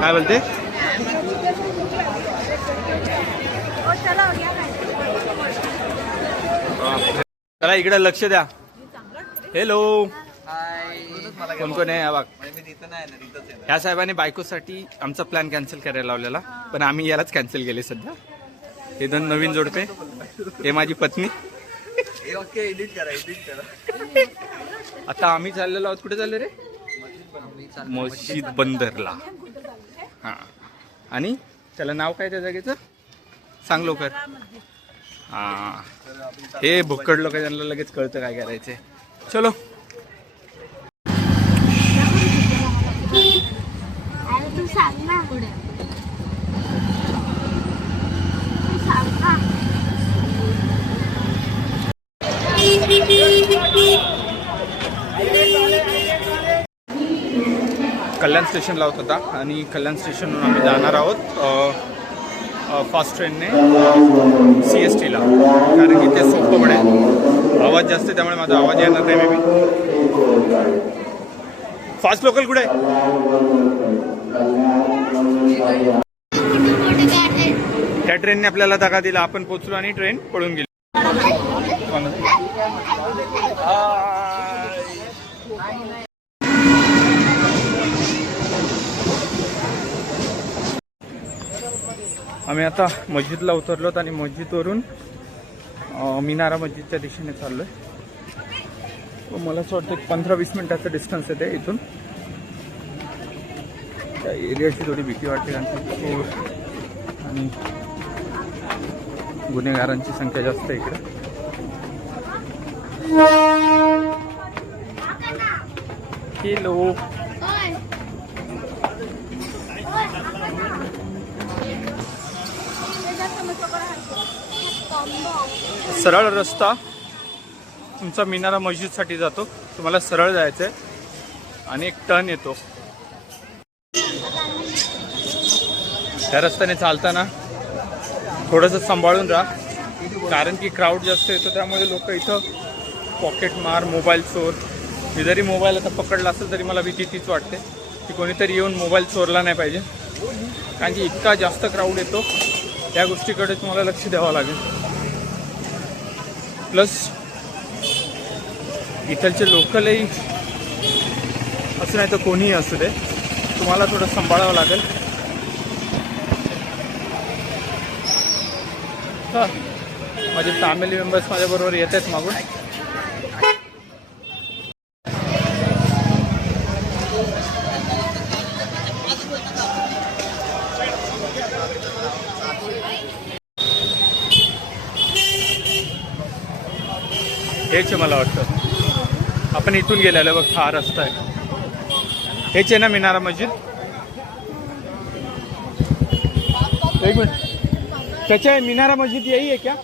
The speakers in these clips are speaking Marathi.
काय बोलते? चला इकडे लक्ष द्या. हॅलो, कोण कोण आहे? बघ, ह्या साहेबांनी बायकोसाठी आमचा प्लॅन कॅन्सल करायला लावलेला, पण आम्ही यालाच कॅन्सल केले सध्या. हे दोन नवीन जोडपे, हे माझी पत्नी. आता आम्ही चाललेलो आहोत. कुठे चाललो रे? मस्जिद बंदरला. हा, आणि त्याला नाव काय त्या जागेचं सांग लवकर. हा, हे भुक्कड लोक, त्यांना लगेच कळतं काय करायचंय. चलो. कल्याण स्टेशनला होत होता आणि कल्याण स्टेशनवरून आम्ही जाणार आहोत फास्ट ट्रेनने CSTला, कारण की ते सोपं पडेल. आवाज जास्त आहे त्यामुळे माझा आवाज येणार नाही. मी फास्ट लोकल कुठे आहे? त्या ट्रेनने आपल्याला धक्का दिला, आपण पोचलो आणि ट्रेन पळून गेली. आम्ही आता मस्जिदला उतरलोत आणि मस्जिदवरून मिनारा मस्जिदच्या दिशेने चाललोय. मला असं वाटतं 15-20 मिनिटाचं डिस्टन्स येते इथून. त्या एरियाची थोडी भीती वाटते, कारण चोर आणि गुन्हेगारांची संख्या जास्त आहे इकडे. हॅलो, सरळ रस्ता तुमचा मिनारा मस्जिदसाठी जातो. तुम्हाला सरळ जायचं आहे आणि एक टर्न येतो. त्या रस्त्याने चालताना थोडंसं सांभाळून राहा, कारण की क्राऊड जास्त येतो. त्यामुळे लोक इथं पॉकेट मार, मोबाईल चोर. मी जरी मोबाईल आता पकडला असेल तरी मला भीती तीच वाटते की कोणीतरी येऊन मोबाईल चोरला नाही पाहिजे, कारण की इतका जास्त क्राऊड येतो. त्या गोष्टीकडे तुम्हाला लक्ष द्यावं लागेल. प्लस इथलचे लोकलही असं नाही तर कोणीही असू दे, तुम्हाला थोडं सांभाळावं लागेल. माझे फॅमिली मेंबर्स माझ्याबरोबर येत आहेत मागून. हेच मला वाटतं आपण इथून गेलेलो. बघ, हा रस्ता आहे. हेच आहे ना मिनारा मस्जिद? एक मिनट, क्या है मीनारा मस्जिद यही है क्या?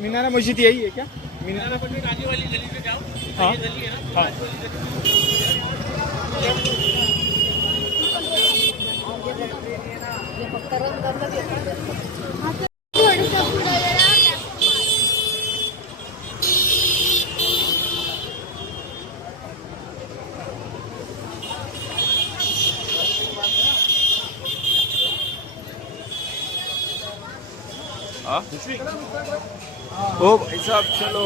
मीनारा मस्जिद यही है क्या? मीनारा मस्जिद आगे वाली गली में जाओ. हाँ हाँ. ओ भाई साहब, चलो.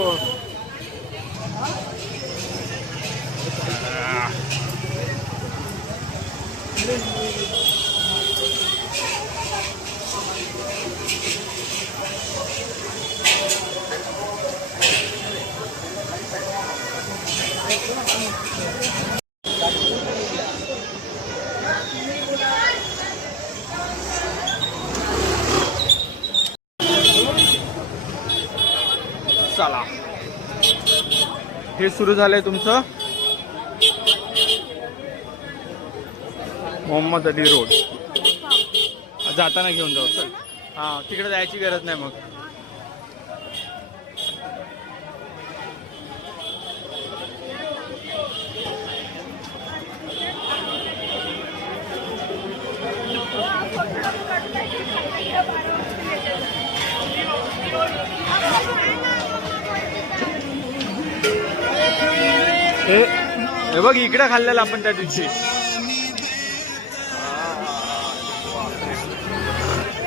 चला, हे सुरू झालंय तुमचं मोहम्मद अली रोड. जाताना घेऊन जाऊ. चल. हां, तिकडे जायची गरज नाही मग. हे बघ इकडे खाल्लेलं आपण त्या दिवशी.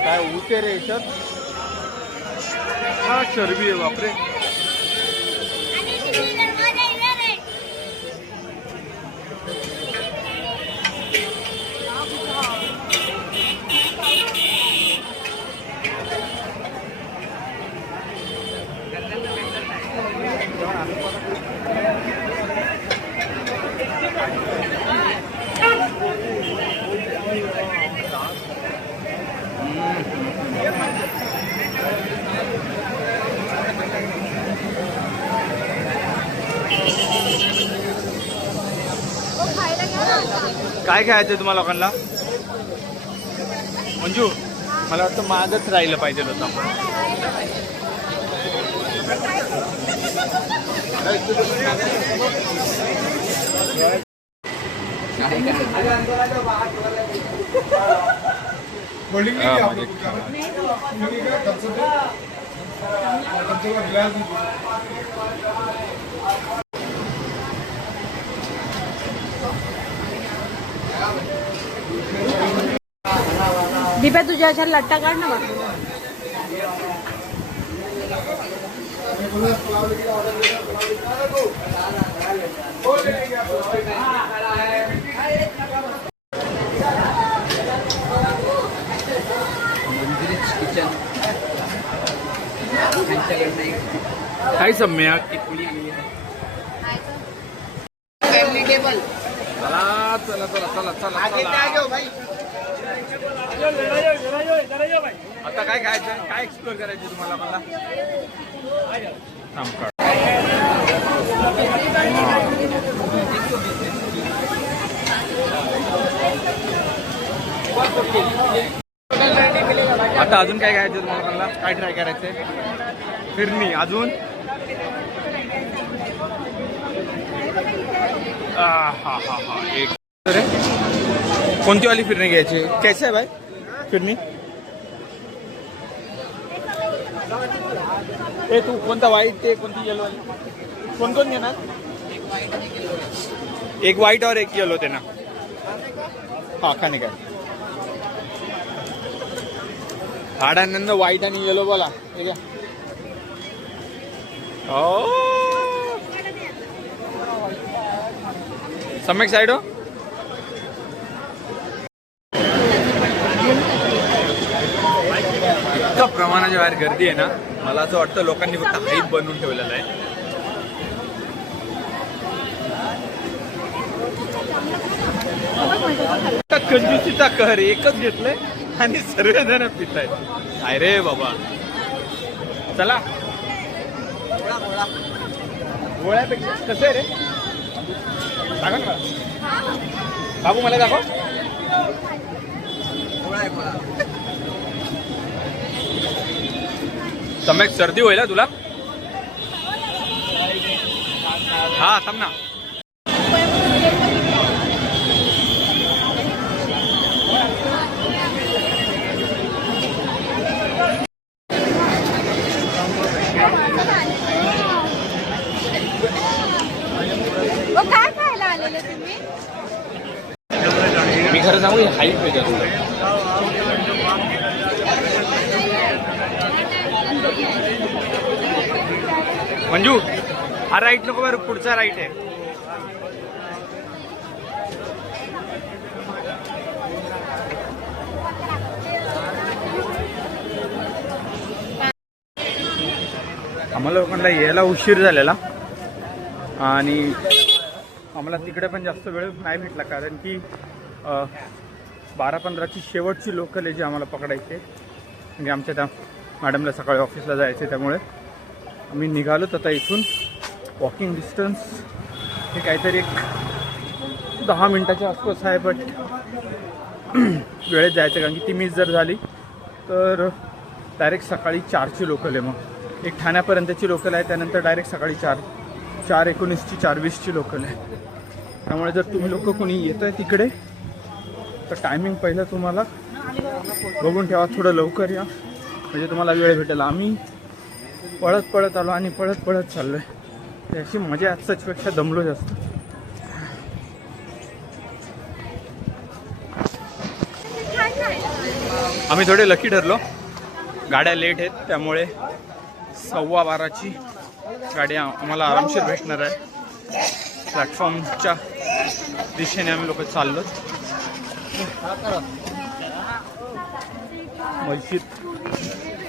काय उते रे याच्यात, हा चरबी आहे बापरे. काय खायचं तुम्हाला लोकांना? मंजू, मला वाटतं मागच राहिलं पाहिजे होतं. दीपा तुझ्या अशा लट्टा काढ ना. काय सम्या फॅमिली टेबल. चला चला चला चला चला चला. आता काय खायचं, काय एक्सप्लोर करायचं तुम्हाला? मला आता अजून काय खायचं तुम्हाला? मला काय ट्राय करायचंय? फिरणी अजून हा हा हा एक. कोणती वाली फिरणी घ्यायची? कैसे आहे भाई फिरणी? ए तू कोणता व्हाईट ते कोणती येलो वाली? कोण कोण घेणार? एक व्हाईट और एक येलो देना. हा खाणे काय आडानंद व्हाईट आणि येलो बोला. ठीक आहे. ओ सम्यक साईड हो. इतकं प्रमाणाच्या बाहेर गर्दी आहे ना, मला असं वाटतं लोकांनी फक्त हाईप बनवून ठेवलेलं आहे. कंजूसीचा कहर एकच घेतलंय आणि सर्वजण पित आहेत. काय रे बाबा, चला गोळ्यापेक्षा कसं आहे रे? सांगा ना बाबू, मला दाखव. सम्यक सर्दी होईल तुला. हा थांब ना. काय खायला आलेले तुम्ही? मी खरं सांगू, हे हाईट वेगळं असतं. मंजू, हा राईट नको बरं, पुढचा राईट आहे. आम्हाला लोकांना यायला उशीर झालेला आणि आम्हाला तिकडे पण जास्त वेळ नाही भेटला, कारण की 12:15ची शेवटची लोकल आहे जी आम्हाला पकडायची. म्हणजे आमच्या त्या मॅडमला सकाळी ऑफिसला जायचे, त्यामुळे आम्ही निघालो. आता इथून वॉकिंग डिस्टन्स हे काहीतरी एक 10 मिनटाच्या आसपास आहे, बट वेळेत जायचं, कारण की ती मिस जर झाली तर डायरेक्ट सकाळी 4ची लोकल आहे. मग एक ठाण्यापर्यंतची लोकल आहे, त्यानंतर डायरेक्ट सकाळी 4:19ची 4:20ची लोकल आहे. त्यामुळे जर तुम्ही लोक कोणी येत आहे तिकडे तर टायमिंग पहिलं तुम्हाला बघून ठेवा, थोडं लवकर या म्हणजे तुम्हाला वेळ भेटेल. आम्ही पळत पळत आलो आणि पळत पळत चाललो आहे. त्याची मजा आजच्यापेक्षा दमलो जास्त. आम्ही थोडे लकी ठरलो, गाड्या लेट आहेत त्यामुळे 12:15ची गाडी आम्हाला आरामशीर भेटणार आहे. प्लॅटफॉर्मच्या दिशेने आम्ही लोक चाललो.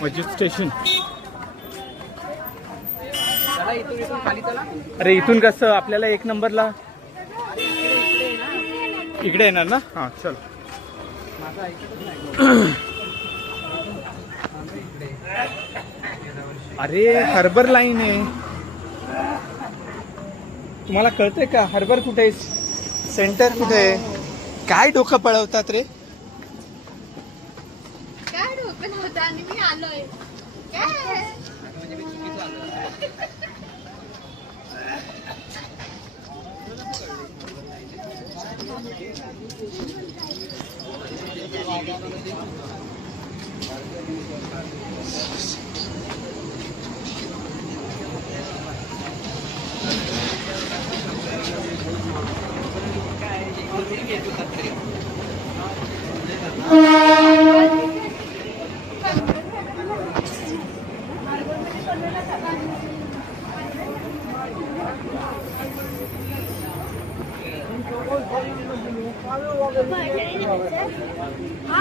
मस्जिद स्टेशन. अरे इथून कसं आपल्याला 1 नंबरला इकडे येणार ना. हां चल. अरे हार्बर लाईन आहे, तुम्हाला कळतंय का? हार्बर कुठे आहे, सेंटर कुठे आहे? काय डोकं पळवतात रे. काय डोकं नव्हतं आणि मी आलोय काय.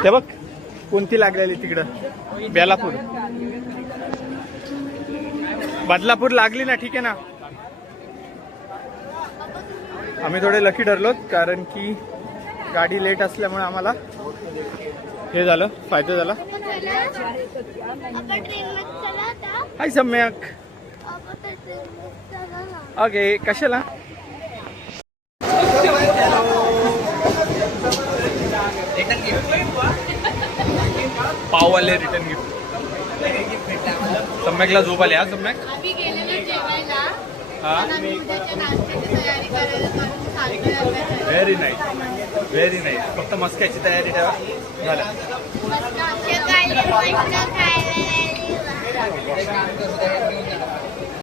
ते बघ कोणती लागलेली तिकडं. बेलापूर, बदलापूर लागली ना. ठीक आहे ना. आम्ही थोडे लकी ठरलो कारण की गाडी लेट असल्यामुळे आम्हाला हे झालं, फायदा झाला. हाय सम्यक. ओके कशाला पाववाले रिटर्न गिफ्ट. सम्यकला झोप आली. हा सम्यक. आम्ही गेलेलो जेवायला हा आणि आम्ही उद्याच्या नाश्त्याची तयारी करायला करून चाललोय. Very nice, very nice. फक्त मस्क्याची तयारी ठेवा झालं.